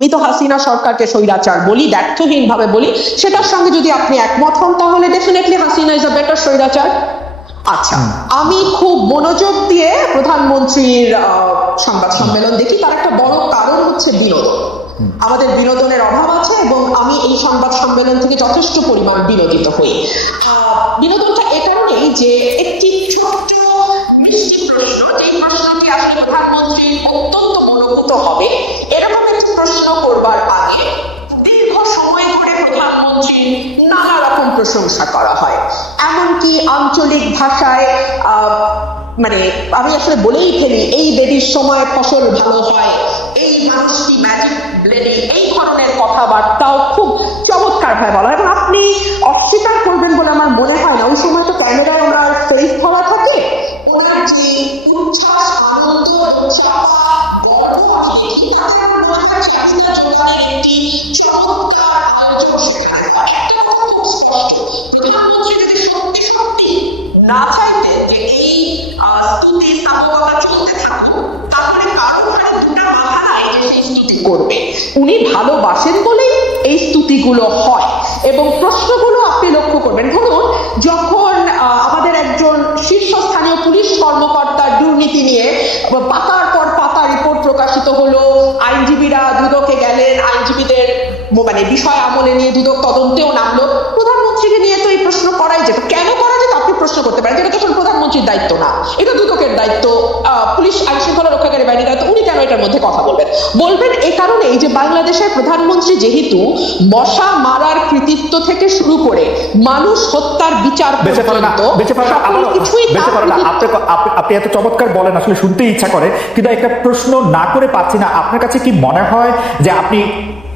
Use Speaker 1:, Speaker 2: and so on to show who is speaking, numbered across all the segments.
Speaker 1: আমি তো হাসিনা সরকারকে স্বৈরাচার বলি ব্যর্থহীন ভাবে বলি সেটার সঙ্গে যদি আপনি একমত হন তাহলে definitely Hasina is a better স্বৈরাচার। আচ্ছা আমি খুব মনোযোগ দিয়ে প্রধানমন্ত্রীর সংবাদ সম্মেলন দেখি তার একটা বড় কারণ হচ্ছে বিনোদন। আমাদের বিনোদনের অভাব আছে এবং আমি এই সংবাদ সম্মেলন থেকে যথেষ্ট পরিমাণ বিনোদিত হই। আহ, বিনোদনটা এ কারণেই যে একটি ছোট্ট মিষ্টি প্রশ্ন যে প্রশ্নটি আসলে প্রধানমন্ত্রী অত্যন্ত মনোভূত হবে। এরকম একটি প্রশ্ন করবার আগে দীর্ঘ সময় ধরে প্রধানমন্ত্রীর নানা রকম প্রশংসা করা হয়। এমনকি আঞ্চলিক ভাষায় মানে আমি আসলে বলেই ফেলি, এই দেবীর সময় ফসল ভালো হয়, এই মানুষটি ম্যাজিক ব্লেডিং এই ধরনের কথাবার্তাও প্রধানমন্ত্রী যদি সত্যি সত্যি না যে এই আহ, স্তুতির আবহাওয়া চলতে থাকুক তারপরে কারও স্তুতি করবে উনি ভালোবাসেন এই স্তুতিগুলো হয় এবং প্রশ্নগুলো আপনি লক্ষ্য করবেন। ধরুন যখন আমাদের একজন শীর্ষস্থানীয় পুলিশ কর্মকর্তার দুর্নীতি নিয়ে পাতার পর পাতা রিপোর্ট প্রকাশিত হলো আইনজীবীরা দুদকে গেলেন আইনজীবীদের মানে বিষয় আমলে নিয়ে দুদক তদন্তেও নামলো প্রধানমন্ত্রীকে নিয়ে তো এই প্রশ্ন করাই যেত কেন করা যেত আপনি প্রশ্ন করতে পারেন এটা তো আসলে প্রধানমন্ত্রীর দায়িত্ব না। এটা দুদকের দায়িত্ব পুলিশ আইন শৃঙ্খলা রক্ষাকারী বাহিনীর দায়িত্ব। উনি কেন এটার মধ্যে কথা বলবেন? বলবেন এই কারণেই যে বাংলাদেশের প্রধানমন্ত্রী যেহেতু মশা মারার কৃতিত্ব থেকে শুরু করে মানুষ হত্যার বিচার
Speaker 2: বেঁচে পড়ে না
Speaker 1: পর্যন্ত কিছুই
Speaker 2: বেঁচে
Speaker 1: তার
Speaker 2: না আপনি আপনি- আপনি এত চমৎকার বলেন আসলে শুনতে ইচ্ছা করে। কিন্তু একটা প্রশ্ন না করে পাচ্ছি না। আপনার কাছে কি মনে হয় যে আপনি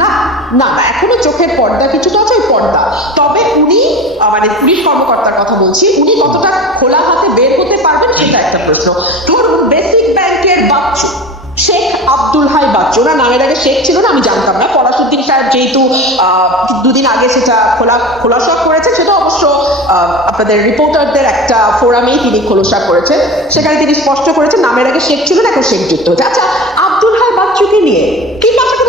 Speaker 1: না না না, এখনও চোখের পর্দা, কিছুটা আছে পর্দা। তবে উনি মানে পুলিশ কর্মকর্তার কথা বলছি, উনি কতটা খোলা হাতে বের হতে পারবেন এটা একটা প্রশ্ন। ধরুন, বেসিক ব্যাংকের বাচ্চু, শেখ আব্দুল হাই বাচ্চু, ওনার নামের আগে শেখ ছিল না, আমি জানতাম না। সাহেব যেহেতু দুদিন আগে সেটা খোলা খোলাসা করেছে, সেটা অবশ্য আপনাদের রিপোর্টারদের একটা ফোরামেই তিনি খোলসা করেছেন। সেখানে তিনি স্পষ্ট করেছেন, নামের আগে শেখ ছিল না এখন শেখ যুক্ত হয়েছে। আচ্ছা আব্দুল হাই বাচ্চুকে নিয়ে কিংবা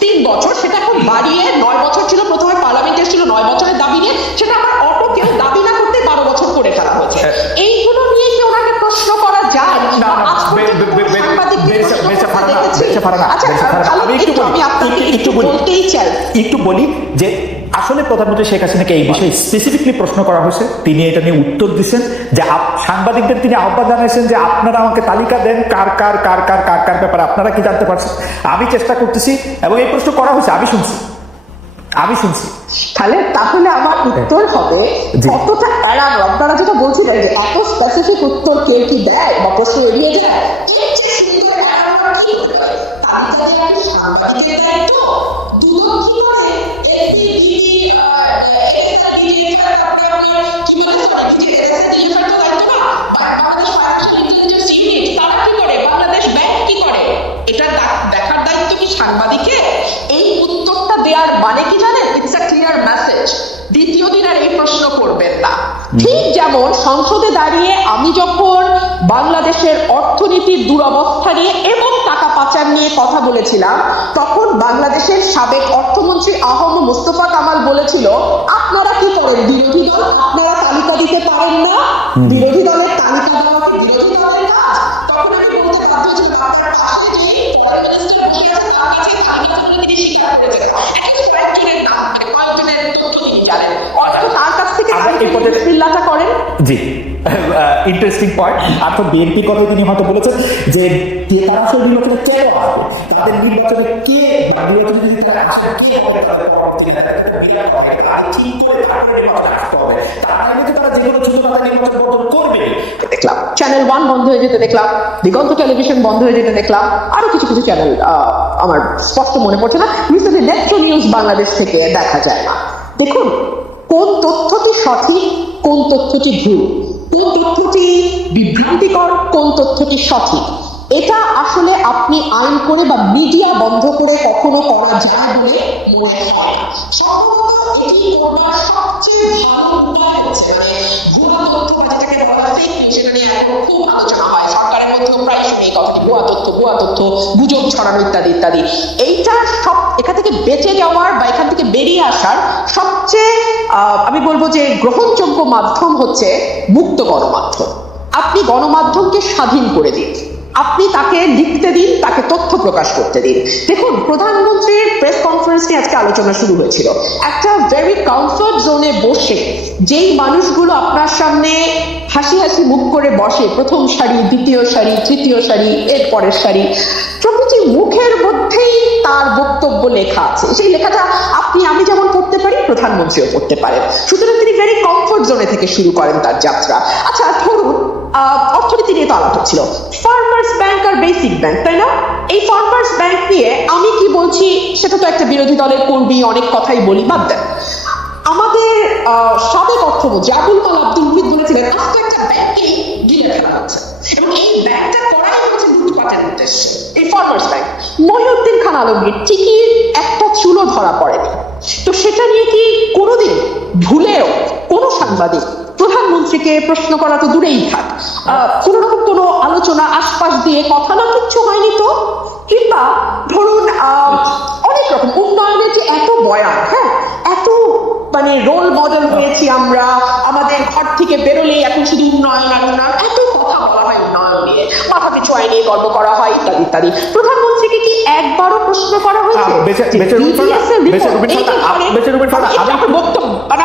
Speaker 1: তিন বছর সেটা এখন বাড়িয়ে নয় বছর ছিল প্রথমে পার্লামেন্টের ছিল নয় বছরের দাবি নিয়ে সেটা আবার অটো কেউ দাবি না করতে বারো বছর করে ফেলা হয়েছে
Speaker 2: হ্যাঁ।
Speaker 1: এইগুলো নিয়ে কি ওনাকে প্রশ্ন করা যায় আচ্ছা
Speaker 2: আমি একটু।
Speaker 1: বলতেই চাই
Speaker 2: একটু বলি যে আসলে প্রধানমন্ত্রী শেখ হাসিনাকে এই বিষয়ে স্পেসিফিকলি প্রশ্ন করা হয়েছে। তিনি এটা নিয়ে উত্তর দিচ্ছেন যে সাংবাদিকদের তিনি আহ্বান জানিয়েছেন যে আপনারা আমাকে তালিকা দেন কার কার কার কার কার কার ব্যাপারে। আপনারা কি জানতে পারছেন? আমি চেষ্টা করতেছি এবং এই প্রশ্ন করা হয়েছে আমি শুনছি। আমি শুনছি।
Speaker 1: তাহলে তাহলে আমার উত্তর হবে। কতটা এড়ানো? আপনারা যেটা বলছিলেন যে এত স্পেসিফিক উত্তর কেউ কি দেয় বা প্রশ্ন এড়িয়ে যায় তালিকা দেওয়া কি সাংবাদিকের দায়িত্ব? দুদক কি করে? এসএসআর, এসআর আপনার কি এসএসআর, দায়িত্ব না। বাংলাদেশ ফায়ার ইন্টেলিজেন্স ইউনিট তারা কি করে? বাংলাদেশ ব্যাংক কি করে? এটা দেখার দায়িত্ব কি সাংবাদিকের এই উত্তরটা দেওয়ার মানে কি জানেন ইটস আ ক্লিয়ার মেসেজ দ্বিতীয় দিন আর এই প্রশ্ন করবেন না ঠিক যেমন সংসদে দাঁড়িয়ে আমি যখন বাংলাদেশের অর্থনীতির দুরবস্থা নিয়ে এবং টাকা পাচার নিয়ে কথা বলেছিলাম তখন বাংলাদেশের সাবেক অর্থমন্ত্রী আহম মুস্তফা কামাল বলেছিল আপনারা কি করেন? বিরোধী দল? আপনারা তালিকা দিতে পারেন না? বিরোধী দলের তালিকা দেওয়া বিরোধী দলের কাজ? তখন আমি বলতে বাধ্য ছিলাম আপনার পাশে যে পরে মিনিস্টার বসে আছে তার কাছে স্বীকার ফ্যাক্টরের তথ্য জানেন তার থেকে করেন?
Speaker 2: জি। ইন্টারেস্টিং পয়েন্ট আর তো বিএনপি কথা তিনি হয়তো বলেছেন যে তারা নির্বাচনে আসবে? তাদের নির্বাচনে কে নির্বাচনে যদি তারা কে হবে তাদের পরবর্তী নেতা? বিরাট হবে আগে ঠিক করে আসতে হবে। তার আগে তারা নির্বাচন করবে?
Speaker 1: দেখলাম। চ্যানেল ওয়ান বন্ধ হয়ে যেতে দেখলাম। দিগন্ত টেলিভিশন বন্ধ হয়ে যেতে দেখলাম। আরও কিছু কিছু চ্যানেল আমার স্পষ্ট মনে পড়ছে না। রিসেন্টলি নেত্র নিউজ বাংলাদেশ থেকে দেখা যায় না। দেখুন, কোন তথ্যটি সঠিক, কোন তথ্যটি ভুল? কোন তথ্যটি বিভ্রান্তিকর কোন তথ্যটি সঠিক? এটা আসলে আপনি আইন করে বা মিডিয়া বন্ধ করে কখনো করা যায় বলে মনে হয় মানে তথ্য যেটাকে তথ্য, ভুয়া তথ্য, গুজব ছড়ানো ইত্যাদি ইত্যাদি। এইটা সব এখান থেকে বেঁচে যাওয়ার বা এখান থেকে বেরিয়ে আসার সবচেয়ে আমি বলব যে গ্রহণযোগ্য মাধ্যম হচ্ছে মুক্ত গণমাধ্যম। আপনি গণমাধ্যমকে স্বাধীন করে দিন। আপনি তাকে লিখতে দিন, তাকে তথ্য প্রকাশ করতে দিন। দেখুন, প্রধানমন্ত্রীর প্রেস কনফারেন্স নিয়ে আজকে আলোচনা শুরু হয়েছিল। একটা ভেরি কমফর্ট জোনে বসে, যেই মানুষগুলো আপনার সামনে হাসি হাসি মুখ করে বসে, প্রথম সারি, দ্বিতীয় সারি, তৃতীয় সারি এর পরের সারি প্রতিটি মুখের মধ্যেই তার বক্তব্য লেখা আছে। সেই লেখাটা আপনি, আমি যেমন পড়তে পারি, প্রধানমন্ত্রীও পড়তে পারেন। সুতরাং তিনি ভেরি কমফর্ট জোনে থেকে শুরু করেন তার যাত্রা। আচ্ছা ধরুন অর্থনীতি নিয়ে তো আলাপ হচ্ছিল ফার্মার্স ব্যাংক আর বেসিক ব্যাংক তাই না? এই ফার্মার্স ব্যাংক নিয়ে আমি কি বলছি, সেটা তো একটা বিরোধী দলের কর্মী, অনেক কথাই বলি, বাদ দেন। আমাদের সাবেক অর্থমন্ত্রী আবুল মাল আব্দুল মুহিত বলেছিলেন, আজকে একটা ব্যাংকে গিলে ফেলা হচ্ছে। এবং এই ব্যাংকটা করাই হচ্ছে লুটপাটের উদ্দেশ্যে। এই ফার্মার্স ব্যাংক মহিউদ্দিন খান আলমগীর ঠিকই একটা চুলো ধরা পড়েনি। তো সেটা নিয়ে কি কোনোদিন ভুলেও কোনো সাংবাদিক প্রধানমন্ত্রীকে প্রশ্ন করা তো দূরেই থাক। কোনো রকম কোনো আলোচনা আশপাশ দিয়ে কথা না কিচ্ছু হয়নি তো? কিংবা ধরুন অনেক রকম উন্নয়নের যে এত বয়ান হ্যাঁ? এত মানে রোল মডেল হয়েছি আমরা আমাদের ঘর থেকে বেরোলে এখন শুধু উন্নয়ন আর উন্নয়ন এত কথা বলা হয় উন্নয়ন নিয়ে। মাথা পিছু আয় নিয়ে গর্ব করা হয় ইত্যাদি ইত্যাদি। প্রধানমন্ত্রীকে কি একবারও প্রশ্ন করা হয়েছে?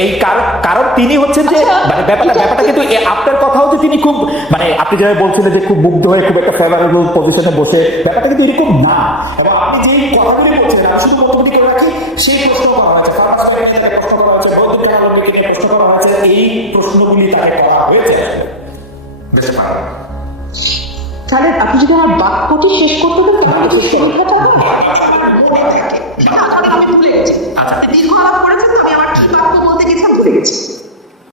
Speaker 2: এই কারণ কারণ তিনি হচ্ছেন যে
Speaker 1: আচ্ছা,
Speaker 2: মানে ব্যাপারটা ব্যাপারটা কিন্তু আপনার কথাও যে তিনি খুব মানে আপনি যেভাবে বলছিলেন যে খুব মুগ্ধ হয়ে খুব একটা ফেভারেবল পজিশনে বসে ব্যাপারটা কিন্তু এরকম না। এবং আপনি যে কথাগুলি বলছেন আমি শুধু বক্তব্যটি করে রাখি সেই প্রশ্ন করা হয়েছে। প্রশ্ন করা হয়েছে বৈদ্যুতিক আলোকে নিয়ে প্রশ্ন করা হয়েছে এই প্রশ্নগুলি তাকে করা হয়েছে। বেশ ভালো।
Speaker 1: তাহলে আপনি যদি আমার বাক্যটি শেষ করতে তো কেমন কিছু সংখ্যাটা আচ্ছা, আচ্ছা দীর্ঘ আলাপ করেছেন আমি আমার কি বাক্য বলতে গেছি ভুলে গেছি।